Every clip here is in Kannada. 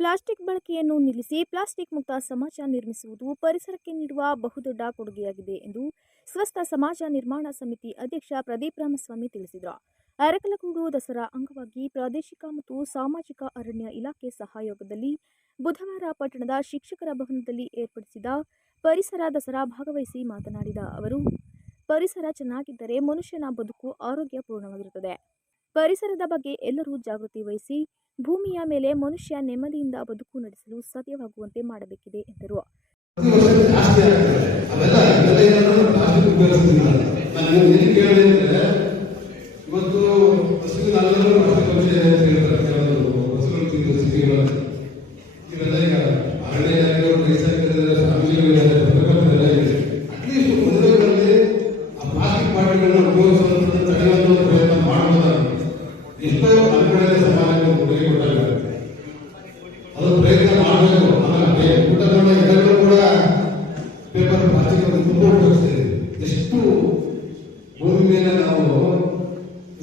ಪ್ಲಾಸ್ಟಿಕ್ ಬಳಕೆಯನ್ನು ನಿಲ್ಲಿಸಿ ಪ್ಲಾಸ್ಟಿಕ್ ಮುಕ್ತ ಸಮಾಜ ನಿರ್ಮಿಸುವುದು ಪರಿಸರಕ್ಕೆ ನೀಡುವ ಬಹುದೊಡ್ಡ ಕೊಡುಗೆಯಾಗಿದೆ ಎಂದು ಸ್ವಸ್ಥ ಸಮಾಜ ನಿರ್ಮಾಣ ಸಮಿತಿ ಅಧ್ಯಕ್ಷ ಪ್ರದೀಪ್ ರಾಮಸ್ವಾಮಿ ತಿಳಿಸಿದರು. ಅರಕಲಗೂಡು ದಸರಾ ಅಂಗವಾಗಿ ಪ್ರಾದೇಶಿಕ ಮತ್ತು ಸಾಮಾಜಿಕ ಅರಣ್ಯ ಇಲಾಖೆ ಸಹಯೋಗದಲ್ಲಿ ಬುಧವಾರ ಪಟ್ಟಣದ ಶಿಕ್ಷಕರ ಭವನದಲ್ಲಿ ಏರ್ಪಡಿಸಿದ ಪರಿಸರ ದಸರಾ ಭಾಗವಹಿಸಿ ಮಾತನಾಡಿದ ಅವರು, ಪರಿಸರ ಚೆನ್ನಾಗಿದ್ದರೆ ಮನುಷ್ಯನ ಬದುಕು ಆರೋಗ್ಯಪೂರ್ಣವಾಗಿರುತ್ತದೆ. ಪರಿಸರದ ಬಗ್ಗೆ ಎಲ್ಲರೂ ಜಾಗೃತಿ ವಹಿಸಿ ಭೂಮಿಯ ಮೇಲೆ ಮನುಷ್ಯ ನೆಮ್ಮದಿಯಿಂದ ಬದುಕು ನಡೆಸಲು ಸಾಧ್ಯವಾಗುವಂತೆ ಮಾಡಬೇಕಿದೆ ಎಂದರು. ಎಷ್ಟು ಭೂಮಿ ಮೇಲೆ ನಾವು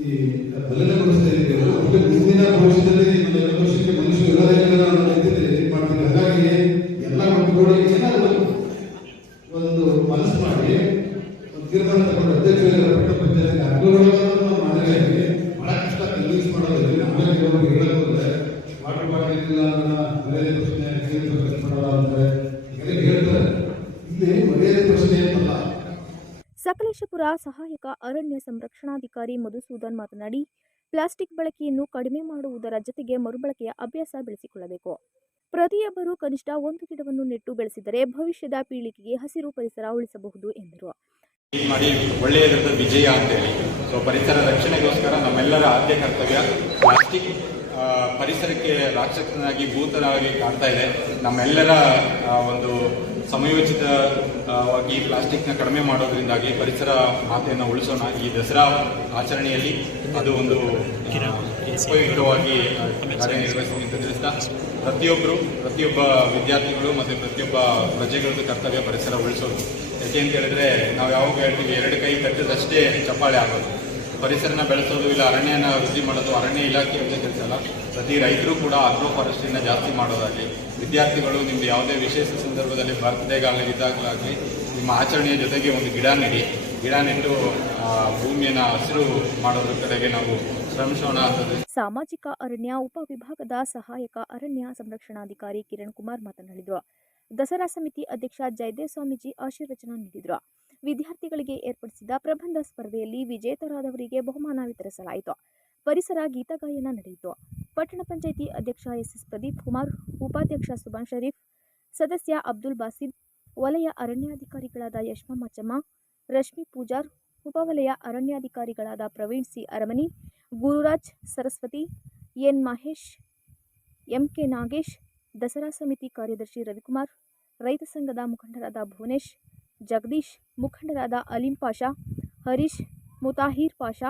ಈ ಬಲಗೊಳಿಸ್ತಾ ಇದ್ದೇವೆ. ಮುಂದಿನ ಭವಿಷ್ಯದಲ್ಲಿ ವರ್ಷಕ್ಕೆ ಮನುಷ್ಯ ಮಾಡ್ತೀವಿ. ಹಾಗಾಗಿ ಎಲ್ಲ ಒಟ್ಟುಗೂಡಿ ಏನಾದರೂ ಒಂದು ಮನಸ್ಸು ಮಾಡಿ ತೀರ್ಮಾನ ತಗೊಂಡು ಅಧ್ಯಕ್ಷರಾದ ಪಟ್ಟಣ ಪಂಚಾಯತ್ ಅನುಕೂಲಗಳನ್ನು ಮಾಡಿದ್ರೆ ಬಹಳ ಕಷ್ಟ ಕನ್ವಿನ್ಸ್ ಮಾಡೋದಿಲ್ಲ. ಆಮೇಲೆ ಹೇಳೋದ್ರೆ ವಾಟರ್ ಬಾಟಲ್ ಇಲ್ಲ ಮರ್ಯಾದೆ ಪ್ರಶ್ನೆ ಮಾಡೋಲ್ಲ ಅಂದ್ರೆ ಹೇಳ್ತಾರೆ. ಇಲ್ಲಿ ಮರ್ಯಾದೆ ಪ್ರಶ್ನೆ ಅಂತಲ್ಲ. ಸಕಲೇಶಪುರ ಸಹಾಯಕ ಅರಣ್ಯ ಸಂರಕ್ಷಣಾಧಿಕಾರಿ ಮಧುಸೂದನ್ ಮಾತನಾಡಿ, ಪ್ಲಾಸ್ಟಿಕ್ ಬಳಕೆಯನ್ನು ಕಡಿಮೆ ಮಾಡುವುದರ ಜತೆಗೆ ಮರುಬಳಕೆಯ ಅಭ್ಯಾಸ ಬೆಳೆಸಿಕೊಳ್ಳಬೇಕು. ಪ್ರತಿಯೊಬ್ಬರೂ ಕನಿಷ್ಠ ಒಂದು ಗಿಡವನ್ನು ನೆಟ್ಟು ಬೆಳೆಸಿದರೆ ಭವಿಷ್ಯದ ಪೀಳಿಗೆಗೆ ಹಸಿರು ಪರಿಸರ ಉಳಿಸಬಹುದು ಎಂದರು. ಮಾಡಿ ಒಳ್ಳೆಯದಾದ ವಿಜಯ ಅಂತೇಳಿ ಪರಿಸರ ರಕ್ಷಣೆಗೋಸ್ಕರ ನಮ್ಮೆಲ್ಲರ ಆದ್ಯ ಕರ್ತವ್ಯ. ಪ್ಲಾಸ್ಟಿಕ್ ಪರಿಸರಕ್ಕೆ ರಾಕ್ಷಸನಾಗಿ ಭೂತನಾಗಿ ಕಾಣ್ತಾ ಇದೆ. ನಮ್ಮೆಲ್ಲರ ಒಂದು ಸಮಯೋಚಿತವಾಗಿ ಪ್ಲಾಸ್ಟಿಕ್ನ ಕಡಿಮೆ ಮಾಡೋದ್ರಿಂದಾಗಿ ಪರಿಸರ ಮಾತೆಯನ್ನು ಉಳಿಸೋಣ. ಈ ದಸರಾ ಆಚರಣೆಯಲ್ಲಿ ಅದು ಒಂದು ಉಪಯುಕ್ತವಾಗಿ ಕಾರ್ಯನಿರ್ವಹಿಸುವಂತ ತಿಳಿಸ್ತಾ ಪ್ರತಿಯೊಬ್ಬ ವಿದ್ಯಾರ್ಥಿಗಳು ಮತ್ತು ಪ್ರತಿಯೊಬ್ಬ ಪ್ರಜೆಗಳದ್ದು ಕರ್ತವ್ಯ ಪರಿಸರ ಉಳಿಸೋದು. ಯಾಕೆ ಅಂತ ಹೇಳಿದ್ರೆ ನಾವು ಯಾವಾಗ ಹೇಳ್ತೀವಿ, ಎರಡು ಕೈ ತಟ್ಟಿದಷ್ಟೇ ಚಪ್ಪಾಳೆ ಆಗೋದು. ಪರಿಸರನ ಬೆಳೆಸೋದು ಇಲ್ಲ ಅರಣ್ಯನ ವೃದ್ಧಿ ಮಾಡೋದು ಅರಣ್ಯ ಇಲಾಖೆ ಒಂದೇ ಕೆಲಸ ಅಲ್ಲ. ಪ್ರತಿ ರೈತರು ಕೂಡ ಅಗ್ರೋ ಫಾರೆಸ್ಟ್ರಿನ ಜಾಸ್ತಿ ಮಾಡೋದಾಗಲಿ, ವಿದ್ಯಾರ್ಥಿಗಳು ನಿಮ್ಮದು ಯಾವುದೇ ವಿಶೇಷ ಸಂದರ್ಭದಲ್ಲಿ ಬರ್ತ್ಡೇಗಾಗಲಿ ಇದ್ದಾಗಲಾಗಲಿ ನಿಮ್ಮ ಆಚರಣೆಯ ಜೊತೆಗೆ ಒಂದು ಗಿಡ ನೆಟ್ಟು ಭೂಮಿಯನ್ನು ಹಸಿರು ಮಾಡೋದ್ರ ಕಡೆಗೆ ನಾವು ಶ್ರಮಿಸೋಣ ಅಂತಂದ್ರೆ. ಸಾಮಾಜಿಕ ಅರಣ್ಯ ಉಪವಿಭಾಗದ ಸಹಾಯಕ ಅರಣ್ಯ ಸಂರಕ್ಷಣಾಧಿಕಾರಿ ಕಿರಣ್ ಕುಮಾರ್ ಮಾತನಾಡಿದರು. ದಸರಾ ಸಮಿತಿ ಅಧ್ಯಕ್ಷ ಜಯದೇವ್ ಸ್ವಾಮೀಜಿ ಆಶೀರ್ವಚನ ನೀಡಿದರು. ವಿದ್ಯಾರ್ಥಿಗಳಿಗೆ ಏರ್ಪಡಿಸಿದ ಪ್ರಬಂಧ ಸ್ಪರ್ಧೆಯಲ್ಲಿ ವಿಜೇತರಾದವರಿಗೆ ಬಹುಮಾನ ವಿತರಿಸಲಾಯಿತು. ಪರಿಸರ ಗೀತಗಾಯನ ನಡೆಯಿತು. ಪಟ್ಟಣ ಪಂಚಾಯಿತಿ ಅಧ್ಯಕ್ಷ ಎಸ್ ಪ್ರದೀಪ್ ಕುಮಾರ್, ಉಪಾಧ್ಯಕ್ಷ ಸುಭಾನ್ ಶರೀಫ್, ಸದಸ್ಯ ಅಬ್ದುಲ್ ಬಾಸಿದ್, ವಲಯ ಅರಣ್ಯಾಧಿಕಾರಿಗಳಾದ ಯಶ್ಮಾ ಮಚ್ಚಮ್ಮ, ರಶ್ಮಿ ಪೂಜಾರ್, ಉಪವಲಯ ಅರಣ್ಯಾಧಿಕಾರಿಗಳಾದ Praveen C Aramani, Gururaj Saraswati, N Mahesh, MK Nagesh, Dasara ಸಮಿತಿ ಕಾರ್ಯದರ್ಶಿ ರವಿಕುಮಾರ್, ರೈತ ಸಂಘದ ಮುಖಂಡರಾದ ಭುವನೇಶ್, ಜಗದೀಶ್, ಮುಖಂಡರಾದ ಅಲೀಂ ಪಾಷಾ, ಹರೀಶ್, ಮುತಾಹಿರ್ ಪಾಷಾ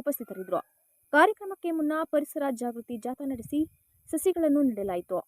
ಉಪಸ್ಥಿತರಿದ್ದರು. ಕಾರ್ಯಕ್ರಮಕ್ಕೆ ಮುನ್ನ ಪರಿಸರ ಜಾಗೃತಿ ಜಾಥಾ ನಡೆಸಿ ಸಸಿಗಳನ್ನು ನೆಡಲಾಯಿತು.